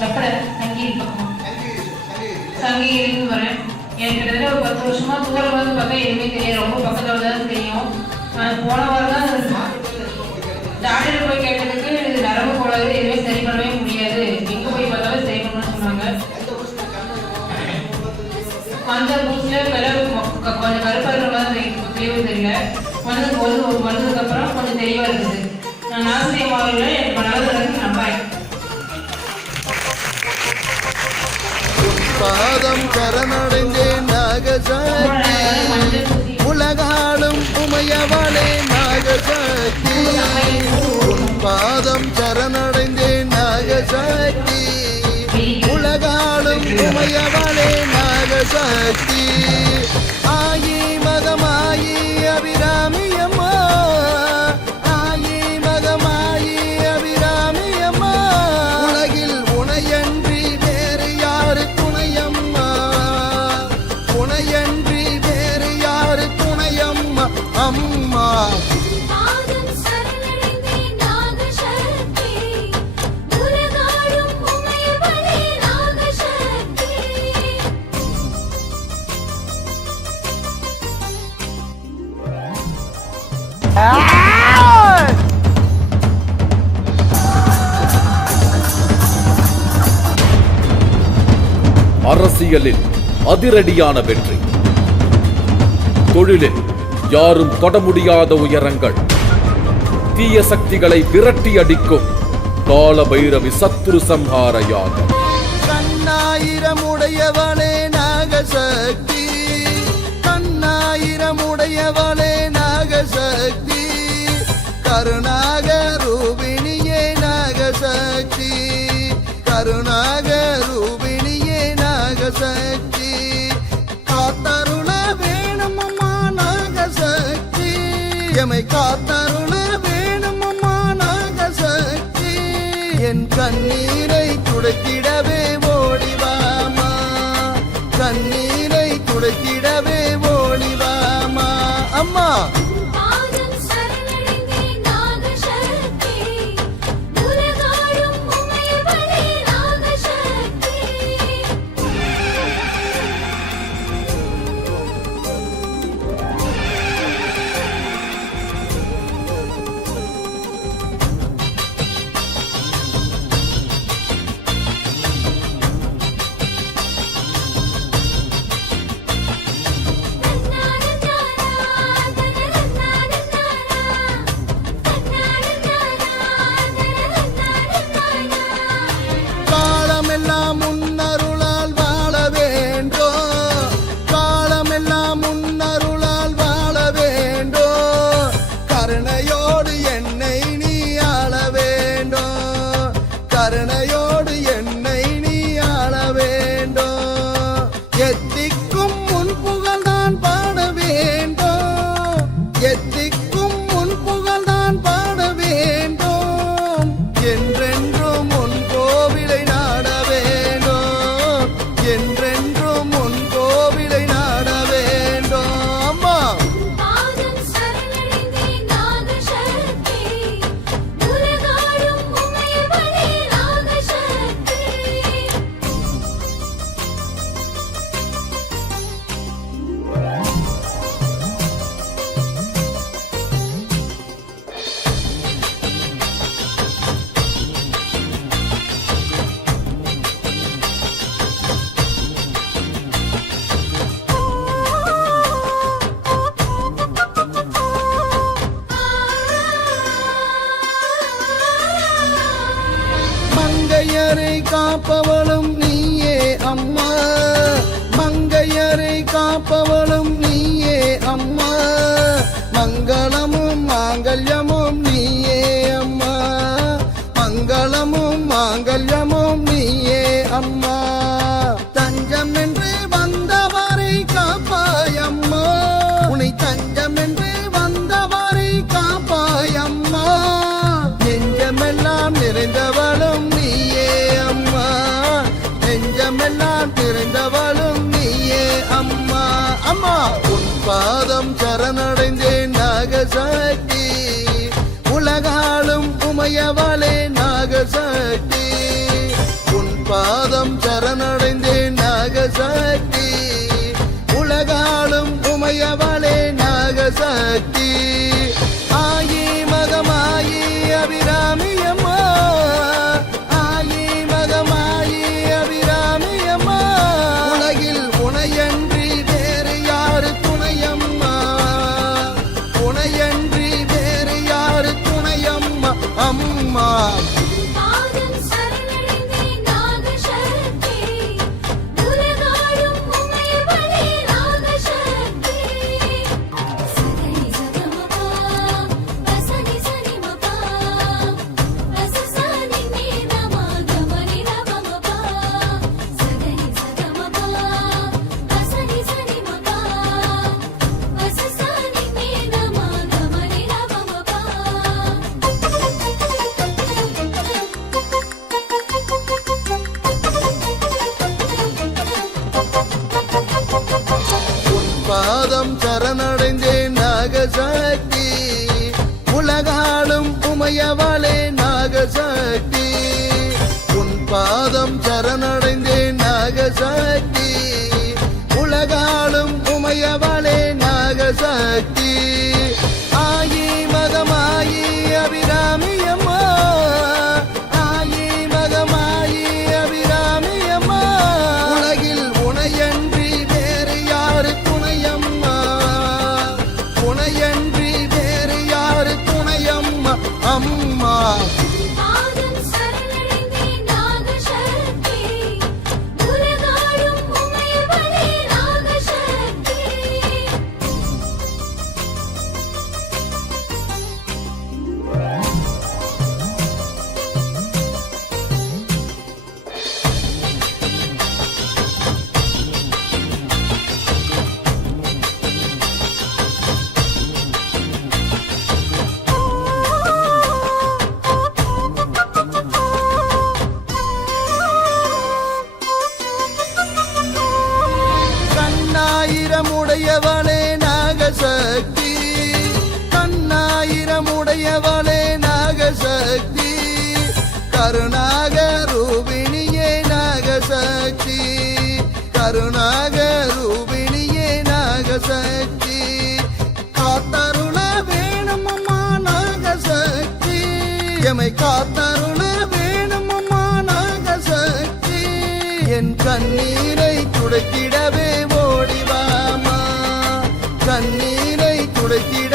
வெப்படை சங்ககிரி பக்கம் சங்ககிரின்னு வரேன். எனக்கு கிட்டத்தட்ட ஒரு 10 வருஷமா தூரம் வந்து பார்த்தா எதுவுமே தெரியாது, ரொம்ப பக்கத்தில் தான் தெரியும். போன வாரம் தான் டாக்டர் போய் கேட்டதுக்கு நரம்பு கோளாறு எதுவுமே சரி பண்ணவே முடியாது, எங்கே போய் பார்த்தாலும் சரி பண்ணணும்னு சொன்னாங்க. அந்த பூச்சில் கொஞ்சம் கருப்பாக இருக்கிற மாதிரி தெளிவு தெரியல, வந்ததுக்கு அப்புறம் கொஞ்சம் தெளிவாக இருக்குது. நான் நாசிரிய மாவட்டத்தில் எனக்கு நல்லது நடக்குன்னு நம்புறேன். பாதம் சரணடைந்தேன் நாகசக்தி, உலகாடும் உமையவளே நாகசக்தி. பாதம் சரணடைந்தேன் நாகசக்தி, உலகாடும் உமையவளே நாகசக்தி. ஆயி மகமாயி அபிராமி அம்மா, ஆயி மகமாயி அபிராமி அம்மா. உலகில் உனையன்றி வேறு யாரு துணையம்மா, உனையன்றி வேறு யாரு துணையம்மா அம்மா. அரசியலில் அதிரடியான வெற்றி, தொழிலில் யாரும் தொட முடியாத உயரங்கள், தீய சக்திகளை விரட்டி அடிக்கும் கால பைரவி சத்ரு சம்ஹார யாகம். கண்ணாயிரமுடையவளே நாகசக்தி, கண்ணாயிரமுடையவளே நாகசக்தி. கருணாக ரூபிணியே நாகசக்தி, கருணாக ரூபிணியே நாகசக்தி. காத்தருள வேணுமம்மா நாகசக்தி, எமை காத்தருள வேணுமம்மா நாகசக்தி. என் கண்ணீரை துடைத்திடவே ஓடிவாமா, கண்ணீரை துடைத்திடவே ஓடிவாமா அம்மா. கருணையோடு என்னை நீ ஆள வேண்டும், எத்திக்கும் முன் புகழ் தான் பாட வேண்டும், எத்திக்கும் முன் புகழ் தான் பாட வேண்டும். என்றென்றும் உன் கோவிலை நாட வேண்டும், என்றென்றும் உன் கோவிலை நாட வேண்டும் அம்மா. மங்கையரை காப்பவளும் நீயே அம்மா, மங்கையரை காப்பவளும் நீயே அம்மா. மங்களமும் மாங்கல்யமும் நீயே அம்மா, மங்களமும் மாங்கல்யமும் நீயே அம்மா. தஞ்சம் என்று வந்தவரை காப்பாயம்மா, உன்னை தஞ்சம் என்று வந்தவரை காப்பாயம்மா. நெஞ்சமெல்லாம் நிறைந்தவளும் நீயே அம்மா, நெஞ்சமெல்லாம் நிறைந்தவளும் நீயே அம்மா அம்மா. உன் பாதம் சரணடைந்தேன் நாகசக்தி, உலகாலும் உமையவளே நாகசக்தி. உன் பாதம் சரணடைந்தேன் நாகசக்தி உலகாலும் உமையவளே நாகசக்தி ஆயி மகமாயி அபிராமி அம்மா ஆயி மகமாயி அபிராமி அம்மா உலகில் உனையன்றி வேறு யாரு துணையம்மா உனையன்றி வேறு யாரு துணையம்மா அம்மா பாதம் சரணடைந்தேன் நாகசக்தி உலகாளும் உமையவளே நாகசக்தி சகரி சகமபா வசனி சனிமபா வசசனி நீதமா கமனி ரபமபா சகரி சகமபா வசனி சனிமபா வசசனி நீதமா கமனி ரபமபா உன் பாதம் சரணடைந்தேன் நாகசக்தி உலகாளும் உமையவளே நாகசக்தி உன் பாதம் சரணடைந்தேன் நாகசக்தி உலகாளும் உமையவளே நாகசக்தி ஆயி மகமாயி அபிராமி அம்மா ஆயி மகமாயி அபிராமி அம்மா உலகில் உனையன்றி வேறு யாரு துணையம்மா உனையன்றி வேறு யாரு துணையம்மா அம்மா பாதம் சரணடைந்தேன் நாகசக்தி உலகாளும் உமையவளே நாகசக்தி கண்ணாயிரமுடையவளே நாகசக்தி கண்ணாயிரமுடையவளே நாகசக்தி கருணாக ரூபிணியே நாகசக்தி கருணாக ரூபிணியே நாகசக்தி காத்தருள வேணுமம்மா நாகசக்தி எமை காத்தருள வேணுமம்மா நாகசக்தி என் கண்ணீரை துடைத்திடவே ஓடிவாமா கண்ணீரை துடைத்திட